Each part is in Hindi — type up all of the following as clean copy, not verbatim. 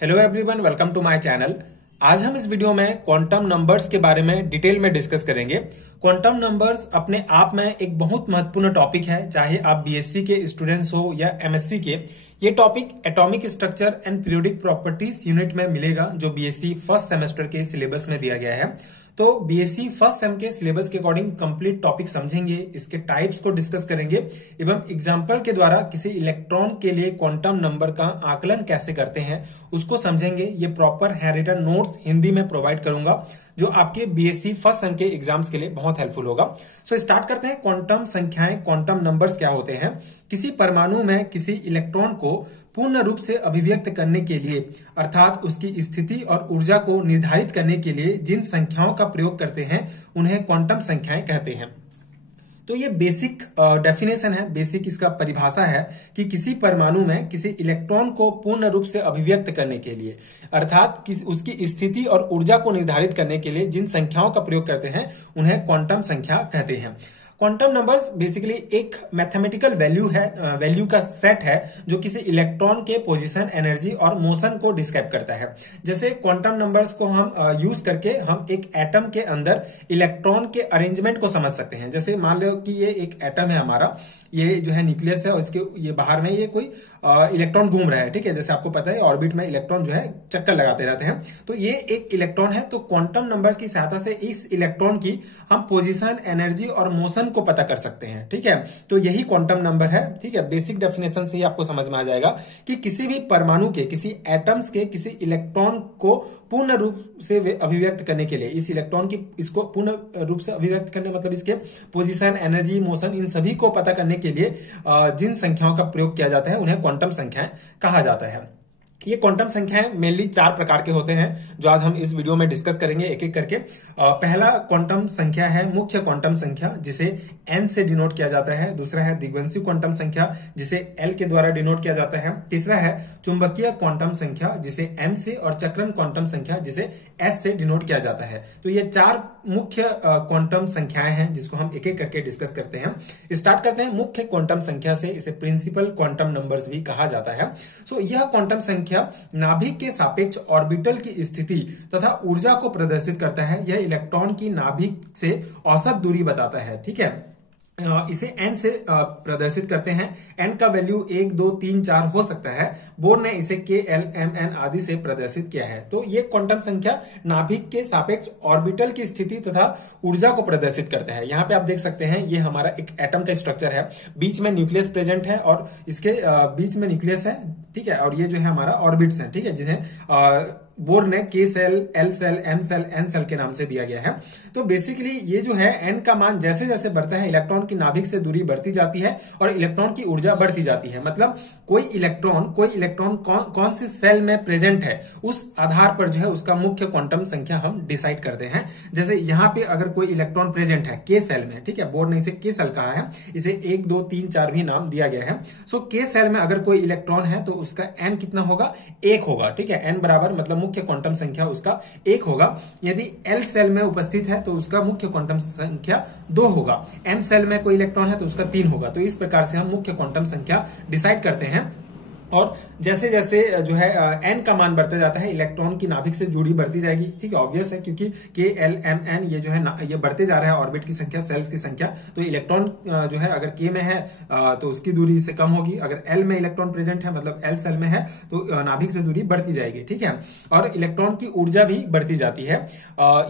Hello everyone, welcome to my channel. आज हम इस वीडियो में क्वांटम नंबर्स के बारे में डिटेल में डिस्कस करेंगे। क्वांटम नंबर्स अपने आप में एक बहुत महत्वपूर्ण टॉपिक है, चाहे आप बीएससी के स्टूडेंट्स हो या एमएससी के। ये topic atomic structure and periodic properties unit में मिलेगा, जो बीएससी फर्स्ट सेमेस्टर के सिलेबस में दिया गया है। तो बीएससी फर्स्ट सेम के सिलेबस के अकॉर्डिंग कंप्लीट टॉपिक समझेंगे, इसके टाइप्स को डिस्कस करेंगे एवं एग्जांपल के द्वारा किसी इलेक्ट्रॉन के लिए क्वांटम नंबर का आकलन कैसे करते हैं उसको समझेंगे। ये प्रॉपर हैंडरिटन नोट्स हिंदी में प्रोवाइड करूंगा, जो आपके बीएससी फर्स्ट सेम के एग्जाम्स के लिए बहुत हेल्पफुल होगा। सो स्टार्ट करते हैं। क्वांटम संख्याएं, क्वांटम नंबर्स क्या होते हैं? किसी परमाणु में किसी इलेक्ट्रॉन को पूर्ण रूप से अभिव्यक्त करने के लिए, अर्थात उसकी स्थिति और ऊर्जा को निर्धारित करने के लिए जिन संख्याओं का प्रयोग करते हैं उन्हें क्वांटम संख्याएं कहते हैं। तो ये बेसिक डेफिनेशन है, बेसिक इसका परिभाषा है कि किसी परमाणु में किसी इलेक्ट्रॉन को पूर्ण रूप से अभिव्यक्त करने के लिए, अर्थात उसकी स्थिति और ऊर्जा को निर्धारित करने के लिए जिन संख्याओं का प्रयोग करते हैं उन्हें क्वांटम संख्या कहते हैं। क्वांटम नंबर्स बेसिकली एक मैथमेटिकल वैल्यू है, वैल्यू का सेट है जो किसी इलेक्ट्रॉन के पोजीशन, एनर्जी और मोशन को डिस्क्राइब करता है। जैसे क्वांटम नंबर्स को हम यूज करके हम एक एटम के अंदर इलेक्ट्रॉन के अरेंजमेंट को समझ सकते हैं। जैसे मान लो कि ये एक एटम है हमारा, ये जो है न्यूक्लियस है और इसके ये बाहर में ये कोई इलेक्ट्रॉन घूम रहा है, ठीक है। जैसे आपको पता है ऑर्बिट में इलेक्ट्रॉन जो है चक्कर लगाते रहते हैं, तो ये एक इलेक्ट्रॉन है। तो क्वांटम नंबर्स की सहायता से इस इलेक्ट्रॉन की हम पोजीशन, एनर्जी और मोशन को पता कर सकते हैं, ठीक है। तो यही क्वांटम नंबर है, ठीक है। बेसिक डेफिनेशन से ही आपको समझ में आ जाएगा कि किसी भी परमाणु के, किसी एटम्स के किसी इलेक्ट्रॉन को पूर्ण रूप से अभिव्यक्त करने के लिए, इस इलेक्ट्रॉन की इसको पूर्ण रूप से अभिव्यक्त करने मतलब इसके पोजीशन, एनर्जी, मोशन, इन सभी को पता करने के लिए जिन संख्याओं का प्रयोग किया जाता है उन्हें क्वांटम संख्याएं कहा जाता है। ये क्वांटम संख्याएं मेनली 4 प्रकार के होते हैं, जो आज हम इस वीडियो में डिस्कस करेंगे एक एक करके। पहला क्वांटम संख्या है मुख्य क्वांटम संख्या, जिसे n से डिनोट किया जाता है। दूसरा है द्विगुणित क्वांटम संख्या, जिसे l के द्वारा डिनोट किया जाता है। तीसरा है चुंबकीय क्वांटम संख्या, जिसे m से, और चक्रण क्वांटम संख्या, जिसे s से डिनोट किया जाता है। तो ये 4 मुख्य क्वांटम संख्याएं हैं जिसको हम एक एक करके डिस्कस करते हैं। स्टार्ट करते हैं मुख्य क्वांटम संख्या से। इसे प्रिंसिपल क्वांटम नंबर्स भी कहा जाता है। सो यह क्वांटम संख्या नाभिक के सापेक्ष ऑर्बिटल की स्थिति तथा ऊर्जा को प्रदर्शित करता है। यह इलेक्ट्रॉन की नाभिक से औसत दूरी बताता है, ठीक है। इसे n से प्रदर्शित करते हैं। n का वैल्यू 1, 2, 3, 4 हो सकता है। बोर ने इसे k, l, m, n आदि से प्रदर्शित किया है। तो ये क्वांटम संख्या नाभिक के सापेक्ष ऑर्बिटल की स्थिति तथा ऊर्जा को प्रदर्शित करता है। यहाँ पे आप देख सकते हैं, ये हमारा एक एटम का स्ट्रक्चर है, बीच में न्यूक्लियस प्रेजेंट है और इसके बीच में न्यूक्लियस है, ठीक है। और ये जो है हमारा ऑर्बिट्स है, ठीक है, जिन्हें बोर ने k shell, l shell, m shell, n shell के नाम से दिया गया है। तो बेसिकली ये जो है n का मान जैसे जैसे बढ़ता है, इलेक्ट्रॉन की नाभिक से दूरी बढ़ती जाती है और इलेक्ट्रॉन की ऊर्जा बढ़ती जाती है। मतलब कोई इलेक्ट्रॉन कौन से सेल में प्रेजेंट है, उस आधार पर जो है उसका मुख्य क्वांटम संख्या हम डिसाइड करते हैं। जैसे यहाँ पे अगर कोई इलेक्ट्रॉन प्रेजेंट है k सेल में, ठीक है, बोर ने इसे k सेल कहा है, इसे 1, 2, 3, 4 भी नाम दिया गया है। सो k सेल में अगर कोई इलेक्ट्रॉन है तो उसका n कितना होगा? 1 होगा, ठीक है। n बराबर मतलब मुख्य क्वांटम संख्या उसका 1 होगा। यदि L सेल में उपस्थित है तो उसका मुख्य क्वांटम संख्या 2 होगा। M सेल में कोई इलेक्ट्रॉन है तो उसका 3 होगा। तो इस प्रकार से हम मुख्य क्वांटम संख्या डिसाइड करते हैं। और जैसे जैसे जो है n का मान बढ़ता जाता है, इलेक्ट्रॉन की नाभिक से दूरी बढ़ती जाएगी, ठीक है, ऑब्वियस है, क्योंकि k, l, m, n ये जो है ये बढ़ते जा रहा है, ऑर्बिट की संख्या, सेल्स की संख्या। तो इलेक्ट्रॉन जो है अगर k में है तो उसकी दूरी इससे कम होगी। अगर l में इलेक्ट्रॉन प्रेजेंट है, मतलब l सेल में है, तो नाभिक से दूरी बढ़ती जाएगी, ठीक है। और इलेक्ट्रॉन की ऊर्जा भी बढ़ती जाती है।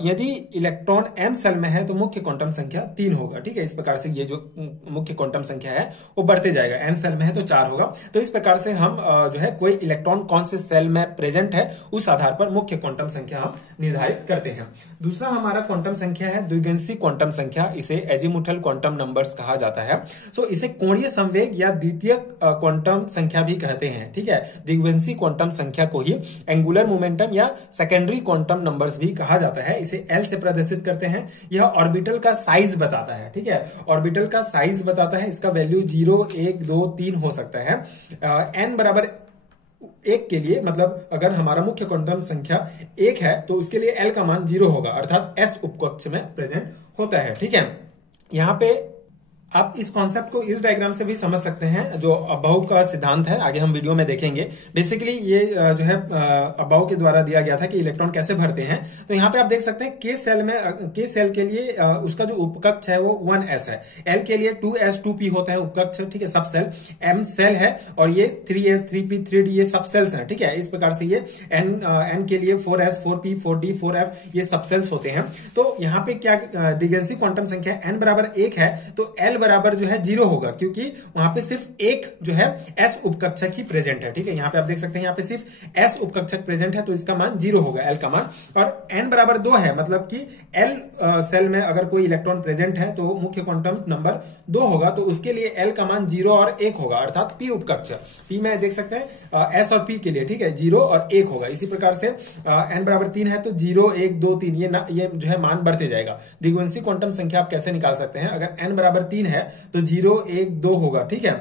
यदि इलेक्ट्रॉन m सेल में है तो मुख्य क्वांटम संख्या 3 होगा, ठीक है। इस प्रकार से ये जो मुख्य क्वांटम संख्या है वो बढ़ते जाएगा। n सेल में है तो 4 होगा। तो इस प्रकार से हम जो है कोई इलेक्ट्रॉन कौन से सेल में प्रेजेंट है उस आधार पर मुख्य क्वांटम संख्या हम निर्धारित करते हैं। दूसरा हमारा क्वांटम संख्या है द्विगुणित क्वांटम संख्या। इसे एजीमुथल क्वांटम नंबर्स कहा जाता है। सो इसे कोणीय संवेग या द्वितीय क्वांटम संख्या भी कहते हैं, ठीक है। द्विगुणित क्वांटम संख्या को ही एंगुलर मोमेंटम या सेकेंडरी क्वांटम नंबर्स भी कहा जाता है। इसे L से प्रदर्शित करते हैं। यह ऑर्बिटल का साइज बताता है, ठीक है, ऑर्बिटल का साइज बताता है। इसका वैल्यू 0, 1, 2, 3 हो सकता है। n बराबर 1 के लिए, मतलब अगर हमारा मुख्य क्वांटम संख्या 1 है तो उसके लिए L का मान 0 होगा, अर्थात S उपकक्ष में प्रेजेंट होता है, ठीक है। यहाँ पे आप इस कॉन्सेप्ट को इस डायग्राम से भी समझ सकते हैं, जो अबाउ का सिद्धांत है, आगे हम वीडियो में देखेंगे। बेसिकली ये जो है अबाउ के द्वारा दिया गया था कि इलेक्ट्रॉन कैसे भरते हैं। तो यहाँ पे आप देख सकते हैं के सेल के लिए उसका जो उपकक्ष है वो 1s है, एल के लिए 2s 2p होता है उपकक्ष, ठीक है, सब सेल, m सेल है और ये 3s 3p 3d ये सब सेल्स हैं, ठीक है। इस प्रकार से ये n के लिए 4s 4p 4d 4f ये सब सेल्स होते हैं। तो यहाँ पे क्या डिगेंसी क्वांटम संख्या n बराबर 1 है तो l बराबर जो है 0 होगा, क्योंकि वहां पे सिर्फ एक जो है s उपकक्षक ही प्रेजेंट है, ठीक है। यहाँ पे आप देख सकते हैं यहाँ पे सिर्फ s उपकक्षक प्रेजेंट है तो इसका मान 0 होगा, l का मान। और n बराबर 2 है, मतलब कि l सेल में अगर कोई इलेक्ट्रॉन प्रेजेंट है तो मुख्य क्वांटम नंबर 2 होगा, तो उसके लिए l का मान 0 और 1 होगा, अर्थात p उपकक्षक, p में देख सकते हैं s और p के लिए, ठीक है, 0 और 1 होगा। इसी प्रकार से n बराबर 3 है तो 0 1 2 3 ये जो है मान बढ़ते जाएगा। द्विगुणित क्वांटम संख्या आप कैसे निकाल सकते हैं, अगर n बराबर 3 है तो 0 1 2 होगा, ठीक है।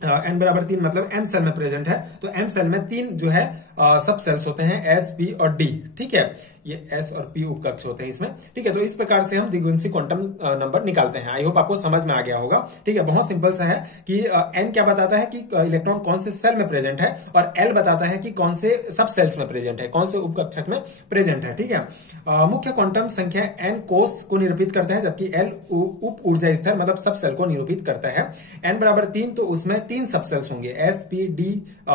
n बराबर 3 मतलब m सेल में प्रेजेंट है, तो m सेल में 3 जो है सब सेल्स होते हैं s p और d, ठीक है, ये s और p उपकक्ष होते हैं इसमें, ठीक है। तो इस प्रकार से हम द्विगुणित क्वांटम नंबर निकालते हैं। आई होप आपको समझ में आ गया होगा, ठीक है। बहुत सिंपल सा है कि n क्या बताता है कि इलेक्ट्रॉन कौन से सेल में प्रेजेंट है और l बताता है कि कौन से सब सेल्स में प्रेजेंट है, कौन से उपकक्षक में प्रेजेंट है, ठीक है। मुख्य क्वांटम संख्या n कोष को निरूपित करता है, जबकि l उप ऊर्जा स्तर मतलब सब सेल को निरूपित करता है। n बराबर 3 तो उसमें 3 सब सेल्स होंगे, s p d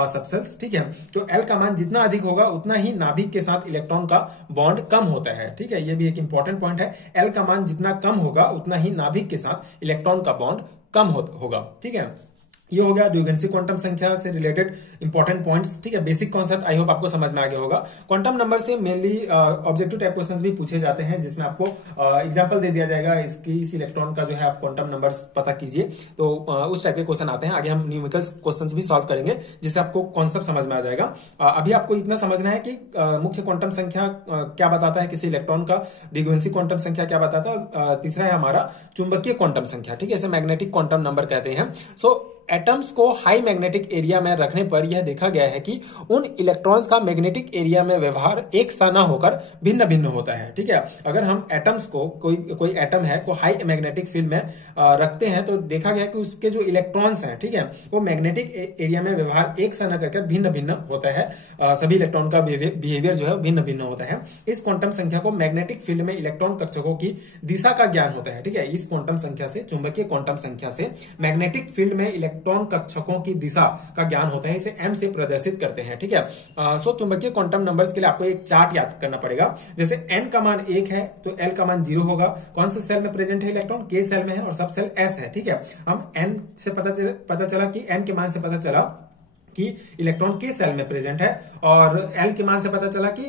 सब सेल्स, ठीक है। तो l का मान जितना अधिक होगा उतना ही नाभिक के साथ इलेक्ट्रॉन का बॉन्ड कम होता है, ठीक है। ये भी एक इंपॉर्टेंट पॉइंट है, l का मान जितना कम होगा उतना ही नाभिक के साथ इलेक्ट्रॉन का बॉन्ड कम होगा, ठीक है। ये हो गया द्विगुणित क्वांटम संख्या से रिलेटेड इंपॉर्टेंट पॉइंट्स, ठीक है। बेसिक कॉन्सेप्ट आई होप आपको समझ में आ गया होगा। क्वांटम नंबर से मेनली ऑब्जेक्टिव टाइप क्वेश्चंस भी पूछे जाते हैं, जिसमें आपको एग्जांपल दे दिया जाएगा इस इलेक्ट्रॉन का जो है आप क्वांटम नंबर्स पता कीजिए, तो उस टाइप के क्वेश्चन आते हैं। आगे हम न्यूमेरिकल क्वेश्चंस भी सॉल्व करेंगे जिससे आपको कॉन्सेप्ट समझ में आ जाएगा। अभी आपको इतना समझना है कि मुख्य क्वांटम संख्या क्या बताता है किसी इलेक्ट्रॉन का, द्विगुणित क्वांटम संख्या क्या बताता है, तीसरा है हमारा चुंबकीय क्वांटम संख्या, ठीक है, इसे मैग्नेटिक क्वांटम नंबर कहते हैं। सो एटम्स को हाई मैग्नेटिक एरिया में रखने पर यह देखा गया है कि उन इलेक्ट्रॉन्स का मैग्नेटिक एरिया में व्यवहार एक सा ना होकर भिन्न भिन्न होता है, ठीक है। अगर हम एटम्स को कोई एटम है को हाई मैग्नेटिक फील्ड में रखते हैं तो देखा गया कि उसके जो इलेक्ट्रॉन्स हैं, ठीक है, वो मैग्नेटिक एरिया में व्यवहार एक सा न करके भिन्न भिन्न होता है। सभी इलेक्ट्रॉन का बिहेवियर जो है भिन्न भिन्न होता है। इस क्वांटम संख्या को मैग्नेटिक फील्ड में इलेक्ट्रॉन कक्षकों की दिशा का ज्ञान होता है, ठीक है। इस क्वांटम संख्या से, चुंबकीय क्वांटम संख्या से मैग्नेटिक फील्ड में इलेक्ट्रॉन कक्षकों की दिशा का ज्ञान होता है, इसे m से प्रदर्शित करते हैं, ठीक है। सो चुंबकीय क्वांटम नंबर्स के लिए आपको एक चार्ट याद करना पड़ेगा। जैसे n का मान 1 है तो l का मान 0 होगा। कौन से सेल में प्रेजेंट है इलेक्ट्रॉन, k सेल में है और सब सेल s है, ठीक है। हम n से पता चला कि n के मान से पता चला कि इलेक्ट्रॉन के सेल में प्रेजेंट है और L के मान से पता चला कि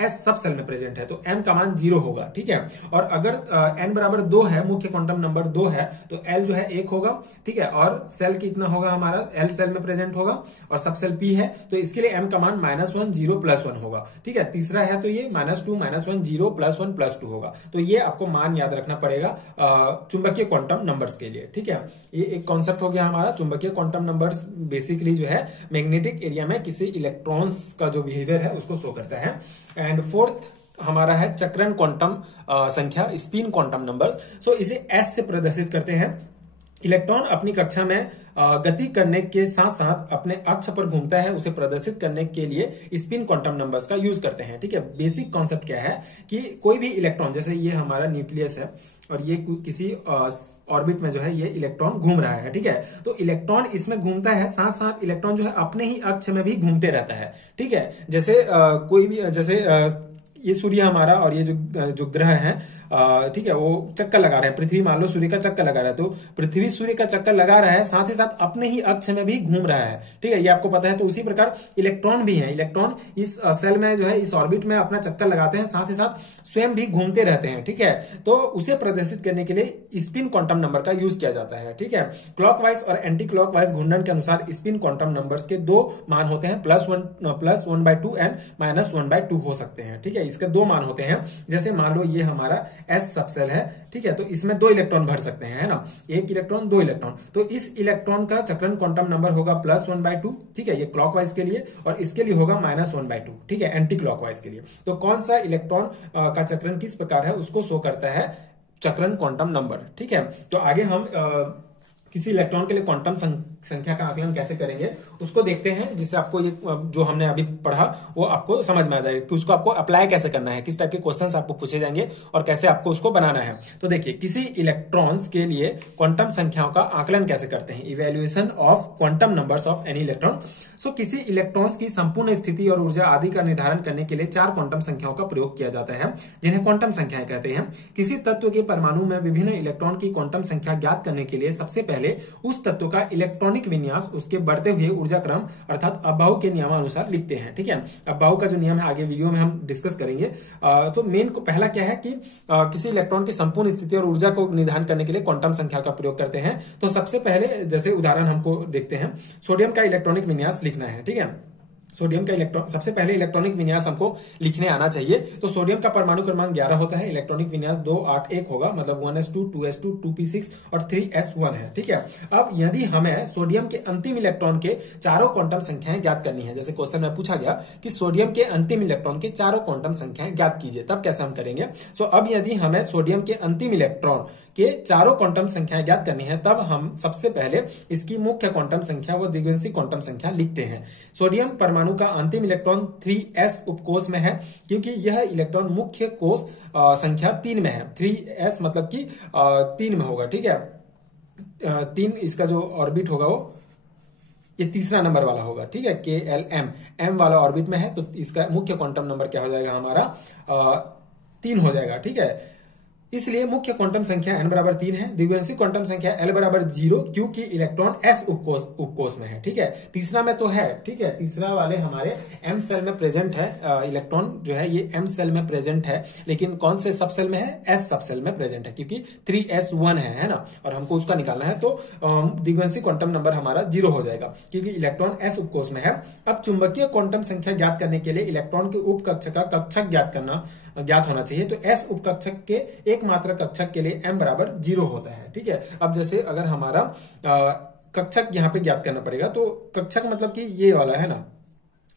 S सब सेल में प्रेजेंट है, तो M का मान 0 होगा, ठीक है। और अगर N बराबर 2 है, मुख्य क्वांटम नंबर 2 है, तो L जो है 1 होगा, ठीक है। और सेल कितना होगा हमारा, L सेल में प्रेजेंट होगा और सब सेल P है, तो इसके लिए M का मान -1 0 +1 होगा, ठीक है। तीसरा है तो ये -2 -1 0 +1 +2 होगा। तो ये आपको मान याद रखना पड़ेगा चुंबकीय क्वांटम नंबर्स के लिए, ठीक है। ये एक कॉन्सेप्ट हो गया हमारा। चुंबकीय क्वांटम नंबर्स बेसिकली जो है मैग्नेटिक एरिया में किसी इलेक्ट्रॉन्स का जो बिहेवियर है उसको शो करता है। एंड फोर्थ हमारा है चक्रण क्वांटम संख्या, स्पिन क्वांटम नंबर्स। सो इसे S से प्रदर्शित करते हैं। इलेक्ट्रॉन अपनी कक्षा में गति करने के साथ साथ अपने अक्ष पर घूमता है, उसे प्रदर्शित करने के लिए स्पिन क्वांटम नंबर्स का यूज करते हैं, ठीक है। बेसिक कॉन्सेप्ट क्या है कि कोई भी इलेक्ट्रॉन, जैसे ये हमारा न्यूक्लियस है और ये किसी ऑर्बिट में जो है ये इलेक्ट्रॉन घूम रहा है, ठीक है। तो इलेक्ट्रॉन इसमें घूमता है, साथ साथ इलेक्ट्रॉन जो है अपने ही अक्ष में भी घूमते रहता है, ठीक है। जैसे कोई भी, जैसे ये सूर्य हमारा और ये जो ग्रह है, ठीक है, वो चक्कर लगा रहे हैं। पृथ्वी मान लो सूर्य का चक्कर लगा रहा है, तो पृथ्वी सूर्य का चक्कर लगा रहा है, साथ ही साथ अपने ही अक्ष में भी घूम रहा है, ठीक है, ये आपको पता है। तो उसी प्रकार इलेक्ट्रॉन भी है, इलेक्ट्रॉन इस सेल में जो है इस ऑर्बिट में अपना चक्कर लगाते हैं, साथ ही साथ स्वयं भी घूमते रहते हैं, ठीक है। तो उसे प्रदर्शित करने के लिए स्पिन क्वांटम नंबर का यूज किया जाता है, ठीक है। क्लॉकवाइज और एंटी क्लॉकवाइज घूर्णन के अनुसार स्पिन क्वांटम नंबर्स के 2 मान होते हैं, +1/2 एंड -1/2 हो सकते हैं, ठीक है। इसके 2 मान होते हैं। जैसे मान लो ये हमारा S सब सेल है, ठीक है, तो इसमें 2 इलेक्ट्रॉन भर सकते हैं, है ना, 1 इलेक्ट्रॉन 2 इलेक्ट्रॉन। तो इस इलेक्ट्रॉन का चक्रण क्वांटम नंबर होगा +1/2, ठीक है, ये क्लॉकवाइज के लिए, और इसके लिए होगा -1/2, ठीक है, एंटी क्लॉकवाइज के लिए। तो कौन सा इलेक्ट्रॉन का चक्रण किस प्रकार है उसको शो करता है चक्रण क्वांटम नंबर, ठीक है। तो आगे हम किसी इलेक्ट्रॉन के लिए क्वांटम संख्या का आकलन कैसे करेंगे उसको देखते हैं, जिससे आपको ये जो हमने अभी पढ़ा वो आपको समझ में आ जाएगा कि उसको आपको अप्लाई कैसे करना है, किस टाइप के क्वेश्चंस आपको पूछे जाएंगे और कैसे आपको उसको बनाना है। तो देखिए, किसी इलेक्ट्रॉन्स के लिए क्वांटम संख्याओं का आकलन कैसे करते हैं, evaluation of quantum numbers of any electron. So किसी इलेक्ट्रॉन्स की संपूर्ण स्थिति और ऊर्जा आदि का निर्धारण करने के लिए 4 क्वांटम संख्याओं का प्रयोग किया जाता है, जिन्हें क्वांटम संख्याएं कहते हैं। किसी तत्व के परमाणु में विभिन्न इलेक्ट्रॉन की क्वांटम संख्या ज्ञात करने के लिए सबसे पहले उस तत्व का इलेक्ट्रॉनिक विन्यास उसके बढ़ते हुए ऊर्जा क्रम अर्थात अबाउ के नियमानुसार लिखते हैं। ठीक है, अबाउ का जो नियम है आगे वीडियो में हम डिस्कस करेंगे। तो मेन को पहला क्या है कि किसी इलेक्ट्रॉन की संपूर्ण स्थिति और ऊर्जा को निर्धारण करने के लिए क्वांटम संख्या का प्रयोग करते हैं। तो सबसे पहले जैसे उदाहरण हमको देखते हैं, सोडियम का इलेक्ट्रॉनिक विन्यास लिखना है। ठीक है, सोडियम का इलेक्ट्रॉन सबसे पहले इलेक्ट्रॉनिक विन्यास हमको लिखने आना चाहिए। तो सोडियम का परमाणु क्रमांक 11 होता है, इलेक्ट्रॉनिक विन्यास 281 होगा, मतलब 1s2 2s2 2p6 और 3s1 है। ठीक है, अब यदि हमें सोडियम के अंतिम इलेक्ट्रॉन के चारों क्वांटम संख्याएं ज्ञात करनी है, जैसे क्वेश्चन में पूछा गया कि सोडियम के अंतिम इलेक्ट्रॉन के चारों क्वांटम संख्याएं ज्ञात कीजिए, तब कैसे हम करेंगे। सो अब यदि हमें सोडियम के अंतिम इलेक्ट्रॉन के चारों क्वांटम संख्याएं ज्ञात करनी है, तब हम सबसे पहले इसकी मुख्य क्वांटम संख्या व द्विगुणसी क्वांटम संख्या लिखते हैं। सोडियम परमाणु का अंतिम इलेक्ट्रॉन 3s उपकोष में है, क्योंकि यह इलेक्ट्रॉन मुख्य कोष संख्या 3 में है। 3s मतलब कि 3 में होगा। ठीक है, 3 इसका जो ऑर्बिट होगा वो ये तीसरा नंबर वाला होगा। ठीक है, KLM वाला ऑर्बिट में है, तो इसका मुख्य क्वांटम नंबर क्या हो जाएगा हमारा 3 हो जाएगा। ठीक है, इसलिए मुख्य क्वांटम संख्या n बराबर 3 है, द्विगुणसी क्वांटम संख्या l बराबर 0, क्योंकि इलेक्ट्रॉन s उपकोष में है। ठीक है, तीसरा में तो है। ठीक है, तीसरा वाले हमारे m सेल में प्रेजेंट है, इलेक्ट्रॉन जो है ये m सेल में प्रेजेंट है, लेकिन कौन से सब सेल में है, s सब सेल में प्रेजेंट है, क्योंकि 3s1 है ना, और हमको उसका निकालना है। तो द्विगुणसी क्वांटम नंबर हमारा 0 हो जाएगा, क्योंकि इलेक्ट्रॉन s उपकोष में है। अब चुंबकीय क्वांटम संख्या ज्ञात करने के लिए इलेक्ट्रॉन के उपकक्षक का कक्षक ज्ञात होना चाहिए। तो s उपकक्षक के एकमात्र कक्षक के लिए m बराबर 0 होता है। ठीक है, अब जैसे अगर हमारा कक्षक यहाँ पे ज्ञात करना पड़ेगा, तो कक्षक मतलब कि ये वाला है ना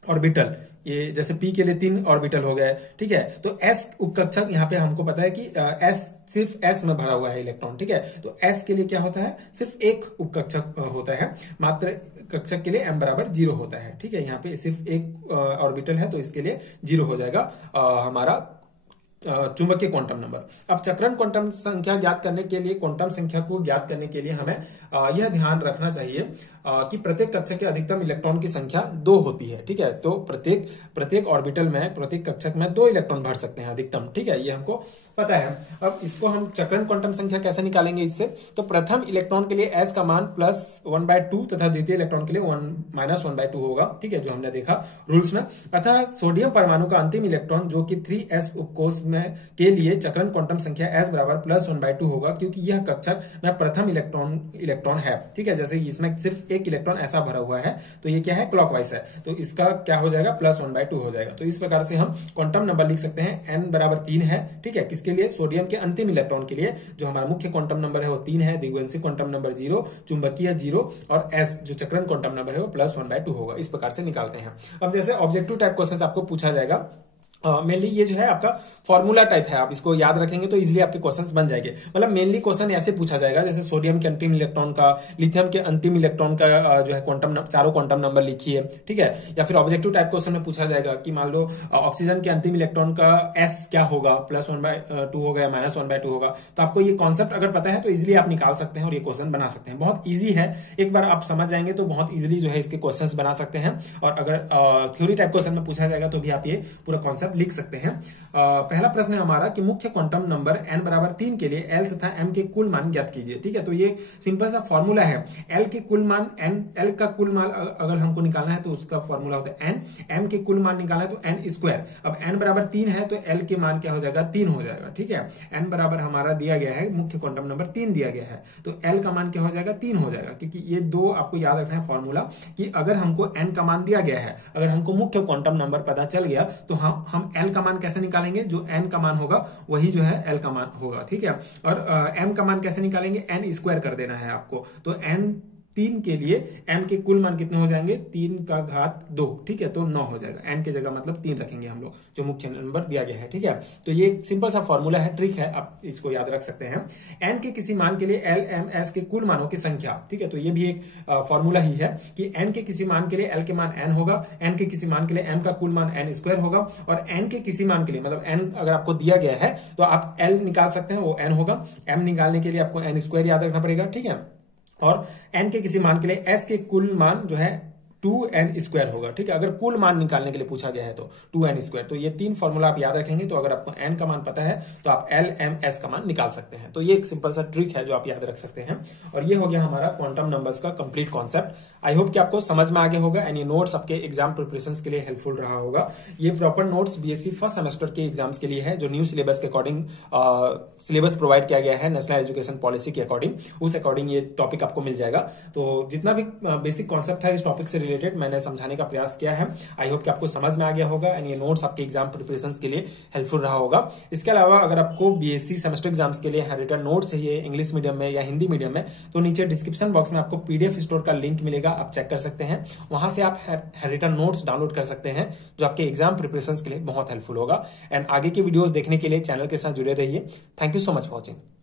ऑर्बिटल, ये जैसे p के लिए 3 ऑर्बिटल हो गए। ठीक है, तो s उपकक्षक यहाँ पे हमको पता है कि s सिर्फ s में भरा हुआ है इलेक्ट्रॉन। ठीक है, तो s के लिए क्या होता है, सिर्फ एक उपकक्षक होता है, मात्र कक्षक के लिए m बराबर 0 होता है। ठीक है, यहाँ पे सिर्फ एक ऑर्बिटल है, तो इसके लिए 0 हो जाएगा हमारा चुंबकीय क्वांटम नंबर। अब चक्रण क्वांटम संख्या ज्ञात करने के लिए, क्वांटम संख्या को ज्ञात करने के लिए हमें यह ध्यान रखना चाहिए कि प्रत्येक कक्षक के अधिकतम इलेक्ट्रॉन की संख्या 2 होती है। ठीक है, तो प्रत्येक ऑर्बिटल में, प्रत्येक कक्षक में 2 इलेक्ट्रॉन भर सकते हैं अधिकतम। ठीक है, ये हमको पता है। अब इसको हम चक्रण क्वांटम संख्या कैसे निकालेंगे इससे, तो प्रथम इलेक्ट्रॉन के लिए s का मान +1/2 तथा द्वितीय इलेक्ट्रॉन के लिए -1/2 होगा। ठीक है, जो हमने देखा रूल्स में। अतः सोडियम परमाणु का अंतिम इलेक्ट्रॉन जो कि 3s उपकोष में के लिए चक्रण क्वांटम संख्या s बराबर +1/2 होगा, क्योंकि यह कक्षक में प्रथम इलेक्ट्रॉन है। ठीक है, जैसे इसमें सिर्फ एक इलेक्ट्रॉन ऐसा भरा हुआ है, तो ये क्या है, क्लॉकवाइज है, तो इसका क्या हो जाएगा, +1/2 हो जाएगा। तो इस प्रकार से हम क्वांटम नंबर लिख सकते हैं। n बराबर 3 है। ठीक है, किसके लिए, सोडियम के अंतिम इलेक्ट्रॉन के लिए, जो हमारा मुख्य क्वांटम नंबर है वो 3 है, द्विगुणसी क्वांटम नंबर 0, चुंबकीय 0, और s जो चक्रण क्वांटम नंबर है वो +1/2 होगा। इस प्रकार से निकालते हैं। अब जैसे ऑब्जेक्टिव टाइप क्वेश्चन आपको पूछा जाएगा, मेनली ये जो है आपका फॉर्मूला टाइप है, आप इसको याद रखेंगे तो इजीली आपके क्वेश्चंस बन जाएंगे। मतलब मेनली क्वेश्चन ऐसे पूछा जाएगा, जैसे सोडियम के अंतिम इलेक्ट्रॉन का, लिथियम के अंतिम इलेक्ट्रॉन का जो है चारों क्वांटम नंबर लिखिए। ठीक है, या फिर ऑब्जेक्टिव टाइप क्वेश्चन में पूछा जाएगा कि मान लो ऑक्सीजन के अंतिम इलेक्ट्रॉन का s क्या होगा, +1/2 होगा या -1/2 होगा। तो आपको ये कॉन्सेप्ट अगर पता है तो इजिली आप निकाल सकते हैं और ये क्वेश्चन बना सकते हैं। बहुत ईजी है, एक बार आप समझ जाएंगे तो बहुत इजिली जो है इसके क्वेश्चन बना सकते हैं। और अगर थ्योरी टाइप क्वेश्चन में पूछा जाएगा तो भी आप ये पूरा कॉन्सेप्ट लिख सकते हैं। पहला प्रश्न है हमारा कि मुख्य क्वांटम नंबर n बराबर 3 के लिए l तथा m के कुल मान ज्ञात कीजिए। ठीक है, तो ये सिंपल सा फॉर्मूला है। l के कुल मान l का कुल मान अगर हमको निकालना है तो उसका फॉर्मूला होता है n, m के कुल मान निकालना है तो n²। अब n बराबर 3 है तो l के मान क्या हो जाएगा, 3 हो जाएगा। ठीक है, n बराबर हमारा दिया गया है, मुख्य क्वांटम नंबर 3 दिया गया है, तो l का मान क्या हो जाएगा, 3 हो जाएगा। क्योंकि ये दो आपको याद रखना है फॉर्मूला, कि अगर हमको n का मान दिया गया है, अगर हमको मुख्य क्वांटम नंबर पता चल गया तो हम l का मान कैसे निकालेंगे, जो n का मान होगा वही जो है l का मान होगा। ठीक है, और m का मान कैसे निकालेंगे, n² कर देना है आपको। तो n 3 के लिए m के कुल मान कितने हो जाएंगे, 3 का घात 2, ठीक है, तो 9 हो जाएगा। n की जगह मतलब 3 रखेंगे हम लोग, जो मुख्य नंबर दिया गया है, ठीक है। तो ये एक सिंपल सा फॉर्मूला है, ट्रिक है, आप इसको याद रख सकते हैं। n के किसी मान के लिए l m s के कुल मानों की संख्या, ठीक है, तो ये भी एक फॉर्मूला ही है कि n के किसी मान के लिए l के मान n होगा, n के किसी मान के लिए m का कुल मान n स्क्वायर होगा, और n के किसी मान के लिए मतलब n अगर आपको दिया गया है तो आप l निकाल सकते हैं, वो n होगा। m निकालने के लिए आपको n स्क्वायर याद रखना पड़ेगा, ठीक है। और n के किसी मान के लिए s के कुल मान जो है 2n स्क्वायर होगा, ठीक है, अगर कुल मान निकालने के लिए पूछा गया है तो 2n स्क्वायर। तो ये 3 फॉर्मूला आप याद रखेंगे, तो अगर आपको n का मान पता है तो आप l m s का मान निकाल सकते हैं। तो ये एक सिंपल सा ट्रिक है जो आप याद रख सकते हैं। और ये हो गया हमारा क्वांटम नंबर्स का कंप्लीट कॉन्सेप्ट। आई होप कि आपको समझ में आ गया होगा एंड ये नोट्स आपके एग्जाम प्रिपरेशन के लिए हेल्पफुल रहा होगा। ये proper notes BSc first semester के एग्जाम्स के लिए है, जो न्यू सिलेबस के अकॉर्डिंग सिलेबस प्रोवाइड किया गया है नेशनल एजुकेशन पॉलिसी के अकॉर्डिंग, उस अकॉर्डिंग ये टॉपिक आपको मिल जाएगा। तो जितना भी बेसिक कॉन्सेप्ट है इस टॉपिक से रिलेटेड मैंने समझाने का प्रयास किया है। आई होप कि आपको समझ में आ गया होगा एंड ये नोट्स आपके एग्जाम प्रिपरेशन के लिए हेल्पफुल रहा होगा। इसके अलावा अगर आपको बीएससी सेमेस्टर एग्जाम्स के लिए रिटर्न नोट चाहिए इंग्लिश मीडियम में या हिंदी मीडियम में, तो नीचे डिस्क्रिप्शन बॉक्स में आपको पीडीएफ स्टोर का लिंक मिलेगा, आप चेक कर सकते हैं। वहां से आप रिटर्न नोट्स डाउनलोड कर सकते हैं, जो आपके एग्जाम प्रिपरेशन के लिए बहुत हेल्पफुल होगा। एंड आगे की वीडियोस देखने के लिए चैनल के साथ जुड़े रहिए। Thank you so much for watching.